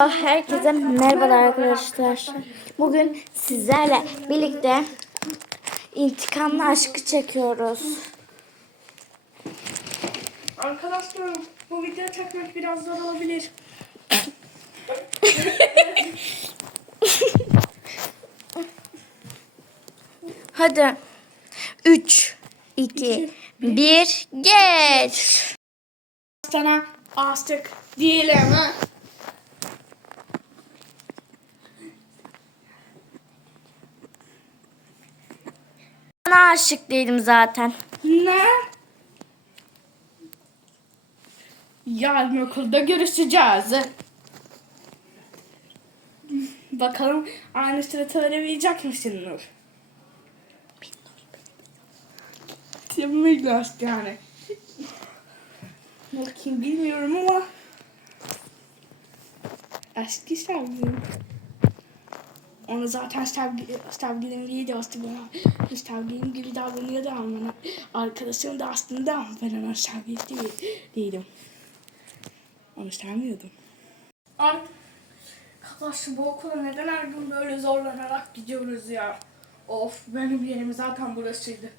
Herkese merhabalar arkadaşlar. Bugün sizlerle birlikte intikamlı aşkı çekiyoruz. Arkadaşlar bu video çekmek biraz zor olabilir. Hadi. 3, 2, 1, geç. Sana astık diyelim ha. Sana aşık değilim zaten. Ne? Yarın okulda görüşeceğiz. Bakalım aynı sırada verebilecek misin Nur? Minnoş yani. Kim bilmiyorum ama eski sevgilim. Onu zaten sevgi, sevgilim değil aslında bana. Sevgilim gibi davranıyordu ama bana. Arkadaşım da aslında ben ona sevgili değil, değilim. Onu sevmiyordum. Arkadaş bu okula neden her gün böyle zorlanarak gidiyoruz ya? Of benim yerim zaten burasıydı.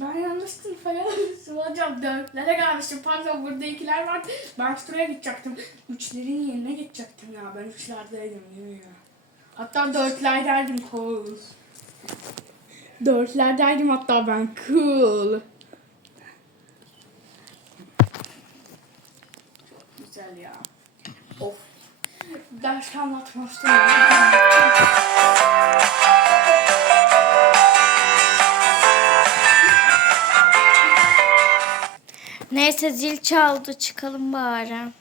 Ben yanlış sınıfa gelmişim hocam. Dörtlere gelmişim. Pardon burada ikiler var. Ben şuraya gidecektim. Üçlerin yerine gidecektim ya. Ben üçlerdeydim ya? Hatta dörtlerdeydim cool. Dörtlerdeydim hatta ben cool. Güzel ya. Of. Ders anlatmıştım. Neyse zil çaldı çıkalım bari.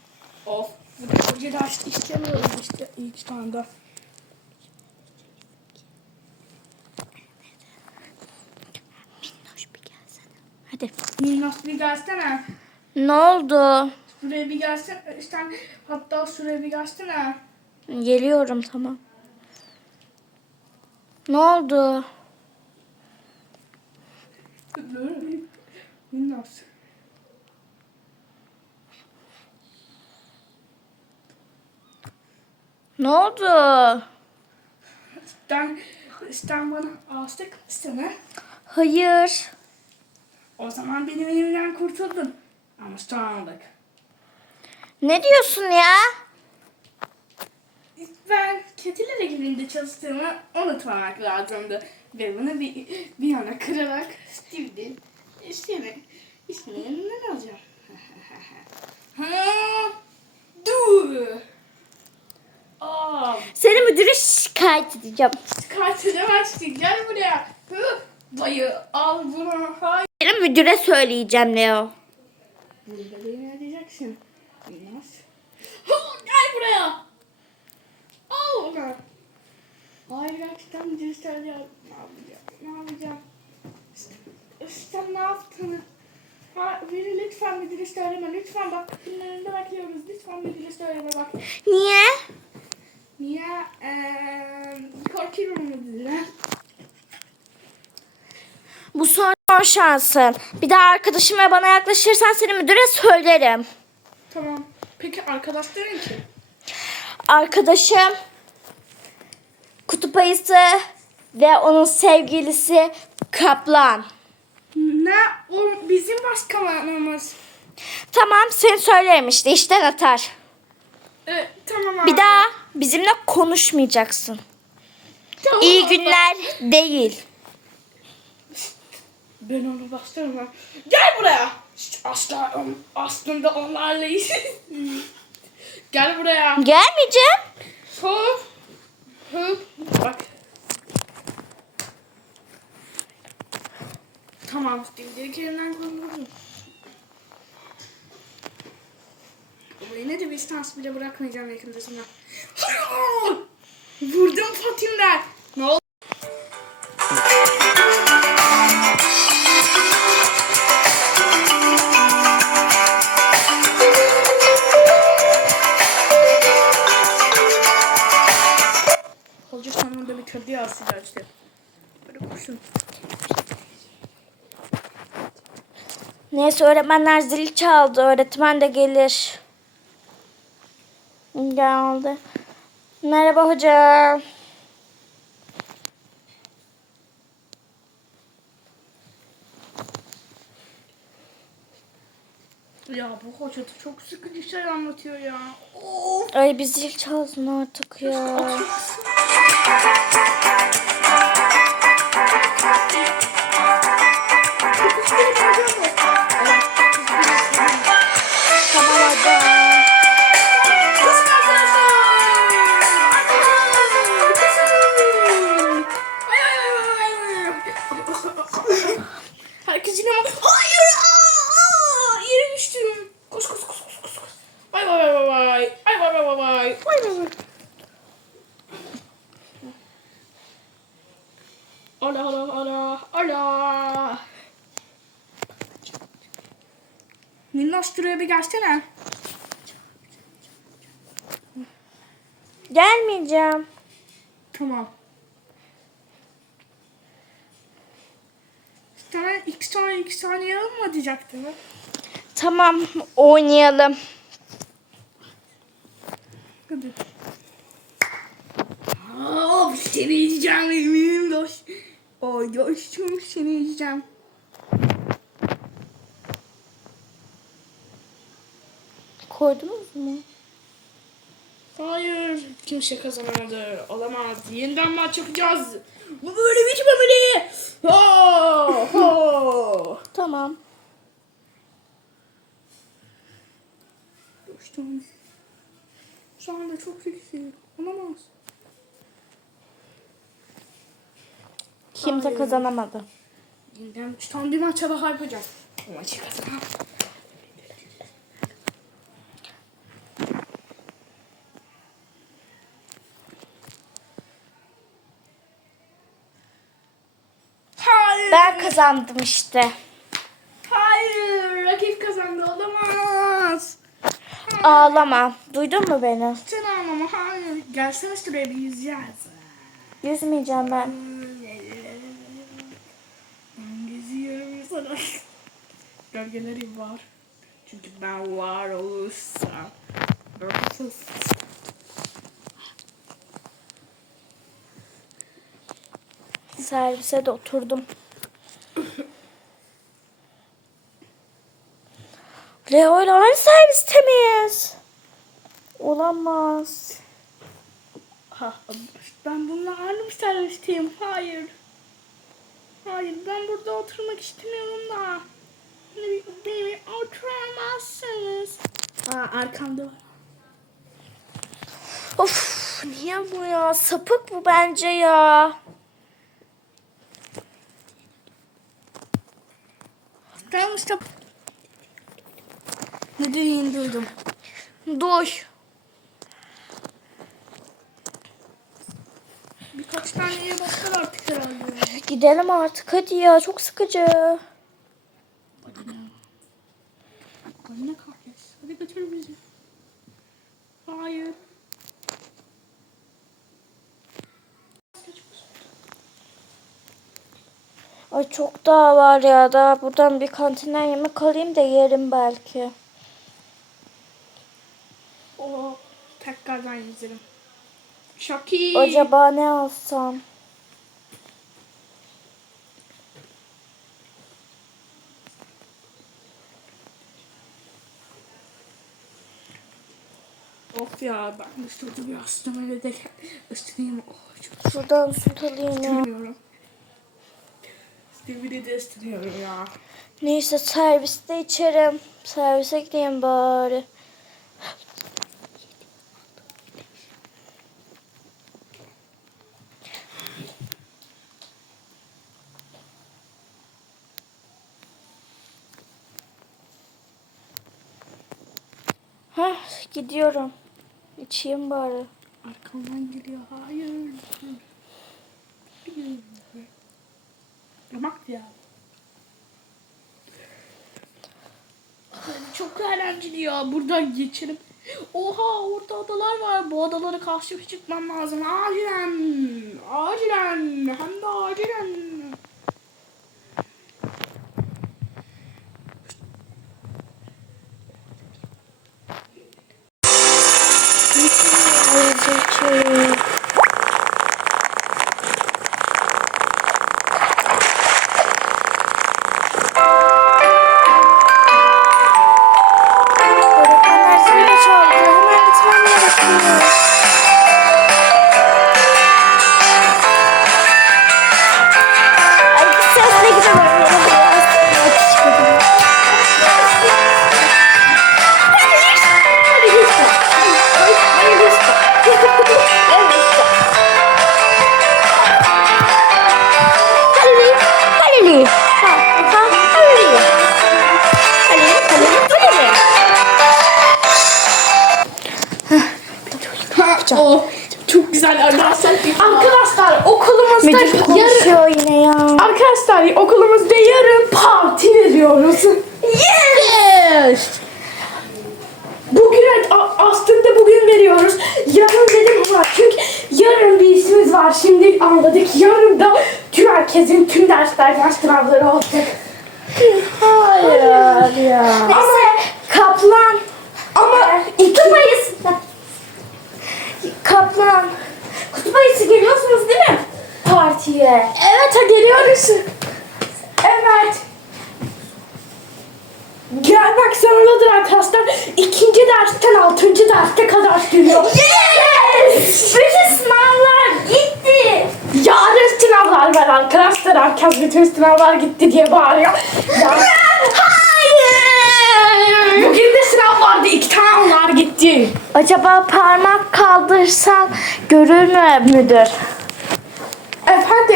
Of. Bu da hoca ders işlemiyoruz işte ilk anda. Minnoş bir gelsene. Hadi. Minnos bir gelsene. Ne oldu? Şuraya bir gelsene. Sen hatta şuraya bir gelsene. Geliyorum tamam. Ne oldu? Minnos. Ne oldu? Sen, sen bana aşık mısın ha? Hayır. O zaman benim elimden kurtuldun. Ama sonralık. Ne diyorsun ya? Ben kötüler ekibinde çalıştığımı unutmamak lazımdı. Ve bunu bir, bir yana kırarak Steve'di. İşini, işini elinden alacağım. ha, dur. Aa, Seni müdüre şikayet edeceğim. çıkart edemezsin. Gel buraya. Hı, Dayı al bunu. Hayır. Seni müdüre söyleyeceğim Leo. Burada beni. Olmaz. Hı, Gel buraya. Al onu. Hayır gerçekten müdür söylüyor. Ne yapacağım? Ne yapacağım? Sen ne yaptın? Ha, biri lütfen müdürü söyleme. Lütfen bak günlerinde bekliyoruz. Lütfen müdürü söyleme bak. Niye? Niye? Eee korkuyorum. Bu son son şansın. Bir daha arkadaşım ve bana yaklaşırsan seni müdüre söylerim. Tamam. Peki arkadaşların kim? Arkadaşım kutup ayısı ve onun sevgilisi Kaplan. Ne? O bizim başkanımız. Tamam seni söylerim işte işten atar. Ee, tamam abi. Bir daha bizimle konuşmayacaksın. Tamam. İyi günler değil. Ben onu bastırırım. ha. Gel buraya. Asla aslında onlarla iş. Gel buraya. Gelmeyeceğim. Hop. Hop. Bak. Tamam. Dimdirik elinden kurtuldum. Yine de bir şans bile bırakmayacağım yakında sana. Vurdum Fatimler. Ne oldu? Hoca sonunda bitirdi ya silah işte. Böyle kurşun. Neyse öğretmenler zili çaldı. Öğretmen de gelir. Geldi. Merhaba hocam. Ya bu hoca da çok sıkıcı şey anlatıyor ya. Of. Ay bir zil çalsın artık ya. Gelsene. Gelmeyeceğim. Tamam. Sana iki saniye iki saniye mı diyecektim? Tamam oynayalım. Hadi. Aa, seni yiyeceğim eminim doş. Ay dostum seni yiyeceğim. Koydunuz mu? Hayır kimse kazanamadı. Olamaz. Yeniden maç yapacağız. Bu böyle bitmemeli. Ha. Tamam. Dostum. Şu anda çok seksi. Olamaz. Kimse kazanamadı. Yeniden tam bir maça daha yapacağız. Bu maçı kazanan. Hayır. Ben kazandım işte. Hayır. Rakip kazandı. Olamaz. Ağlama. Duydun mu beni? Sen ağlama. Hayır. Gelsene şuraya bir yüzeceğiz. Yüzmeyeceğim ben. Ben geziyorum sana. Gölgelerim var. Çünkü ben var olursam. Bakısız. Servise de oturdum. Leo ile aynı serviste miyiz? Olamaz. Ha, ben bununla aynı bir servisteyim. Hayır. Hayır ben burada oturmak istemiyorum da. Beni, oturamazsınız. Aa arkamda var. Of niye bu ya? Sapık bu bence ya. Tamam stop. Dediğini duydum. Dur. Birkaç taneye başlar artık herhalde. Gidelim artık hadi ya çok sıkıcı. Anne kahretsin. Hadi götür bizi. Hayır. Ay çok daha var ya daha buradan bir kantinden yemek alayım da yerim belki. Oo, tekrardan yüzerim. Şaki. Acaba ne alsam? Of ya ben şurada bir hastama öyle de ısıtayım. Oh çok Şuradan süt alayım ya. Stevie'de de ısıtmıyorum ya. Neyse serviste içerim. Servise gideyim bari. Gidiyorum. İçeyim bari. Arkamdan geliyor. Hayır. Yamak ya. Çok eğlenceli ya. Buradan geçelim. Oha orada adalar var. Bu adalara karşı çıkmam lazım. Acilen. Acilen. Hem de acilen. Arkadaşlar okulumuzda yarın parti veriyoruz. Yes. Bugün a- aslında bugün veriyoruz. Yarın dedim ama çünkü yarın bir işimiz var. Şimdi anladık. Yarın da tüm herkesin tüm derslerden sınavları olacak. Hayır ya. Neyse kaplan. Ama Kutup ayısı. Kaplan. Kutup ayısı geliyorsunuz değil mi? Partiye. evet ha geliyoruz. Evet. Gelmek zorundadır arkadaşlar. İkinci dersten altıncı derste kadar sürüyor. Yes! Bütün sınavlar gitti. Yarın sınavlar var arkadaşlar. Herkes bütün sınavlar gitti diye bağırıyor. Ya- Hayır. Bugün de sınav vardı. iki tane onlar gitti. Acaba parmak kaldırsan görür mü müdür?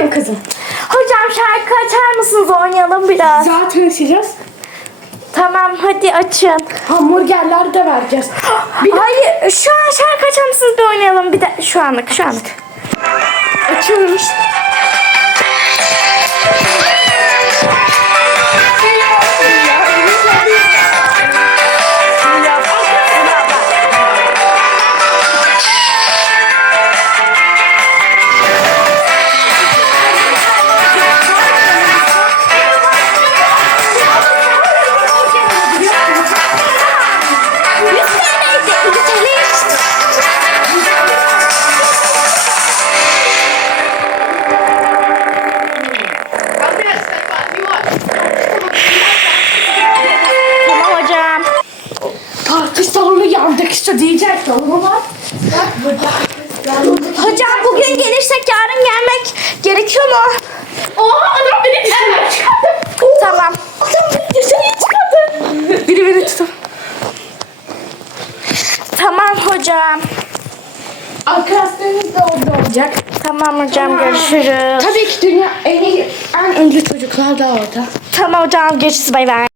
Efendim kızım. Hocam şarkı açar mısınız oynayalım biraz. Zaten açacağız. Tamam hadi açın. Hamburgerler de vereceğiz. Bir Hayır şu an şarkı açar mısınız bir oynayalım bir de şu anlık şu anlık. Açıyoruz. Salonu yandık işte diyecektim ama. Bak burada. Hocam bugün gelirsek yarın gelmek gerekiyor mu? Aa adam beni dışarı çıkardı. Tamam. Adam beni dışarıya çıkardı. Biri beni tutun. Tamam hocam. Arkadaşlarınız da orada olacak. Tamam hocam görüşürüz. Tabii ki dünya en iyi, en ünlü çocuklar da orada. Tamam hocam görüşürüz bay bay.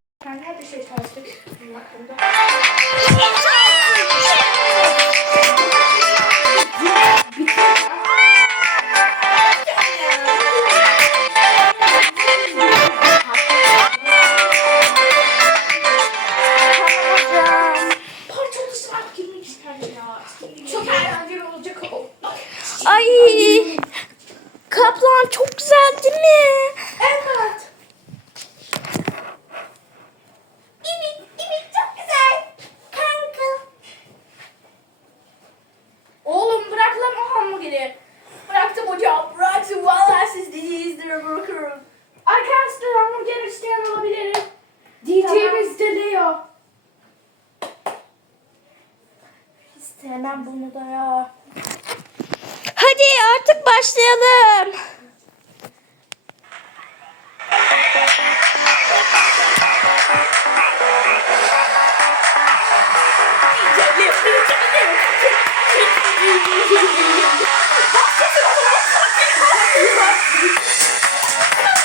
Sen her bir şey çalıştık. Parçalı saat girmek isterdim ya. Çok eğlenceli olacak o. Ay. Kaplan çok güzel değil mi? Evet. Evet, evet çok güzel. Kanka. Oğlum bırak lan o hamburgeri. Bıraktım hocam. Bıraktım. Valla siz dediğinizleri bırakıyorum. Arkadaşlar hamburger isteyen olabilir. DJ'miz de Leo. İstemem bunu da ya. Hadi artık başlayalım. Zaten ses geçemez ama ben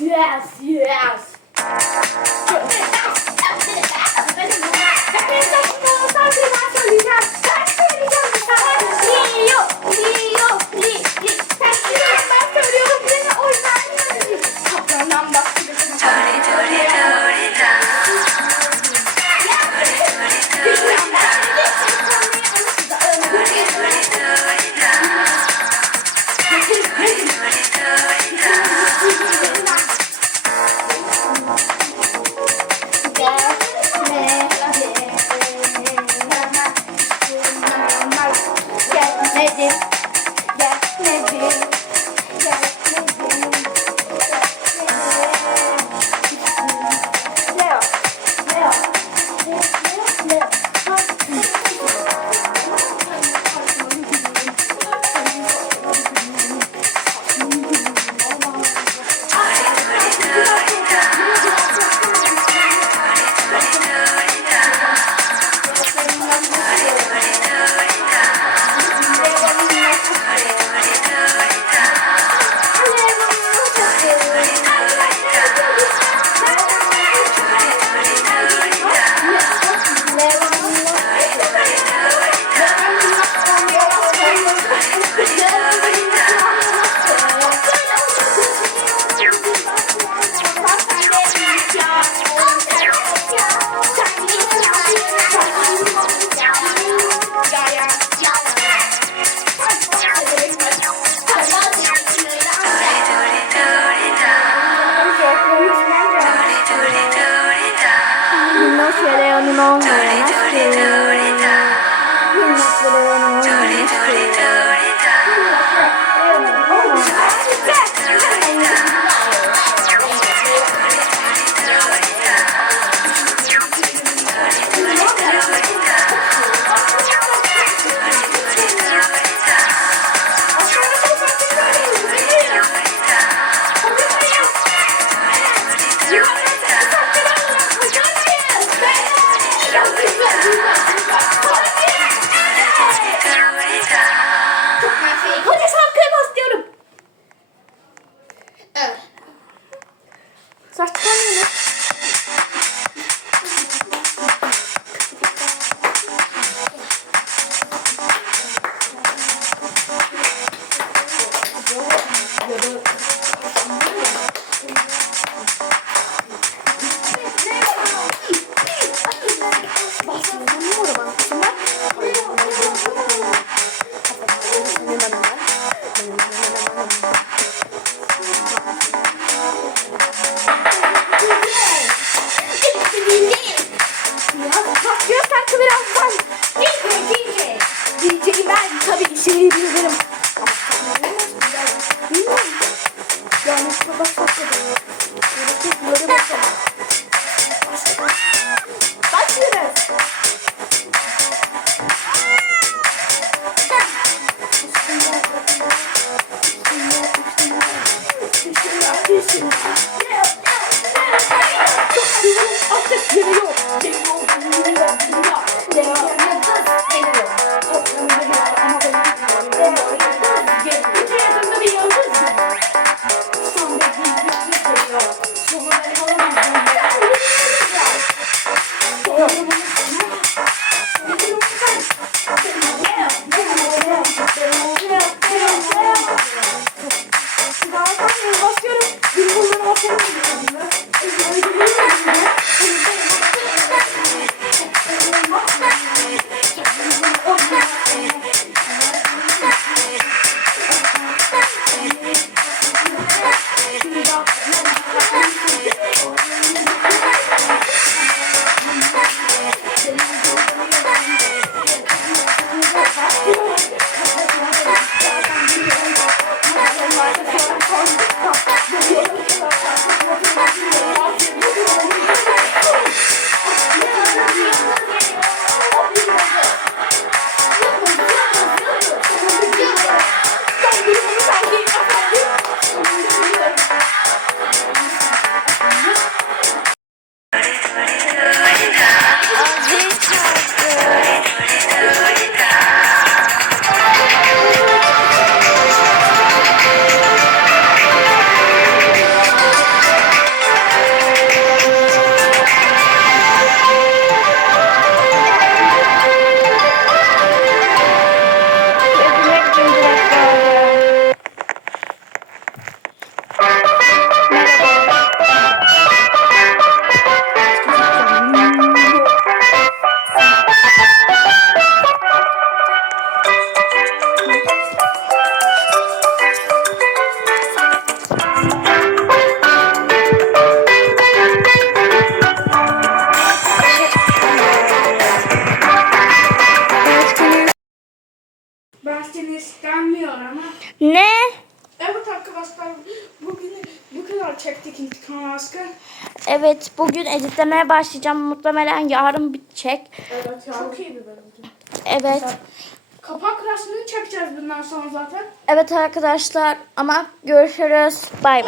yes, yes. Editlemeye başlayacağım. Muhtemelen yarın bitecek. Evet ya. Çok iyi bir bölümdü. Evet. Kapak resmini çekeceğiz bundan sonra zaten. Evet arkadaşlar ama görüşürüz. Bay bay.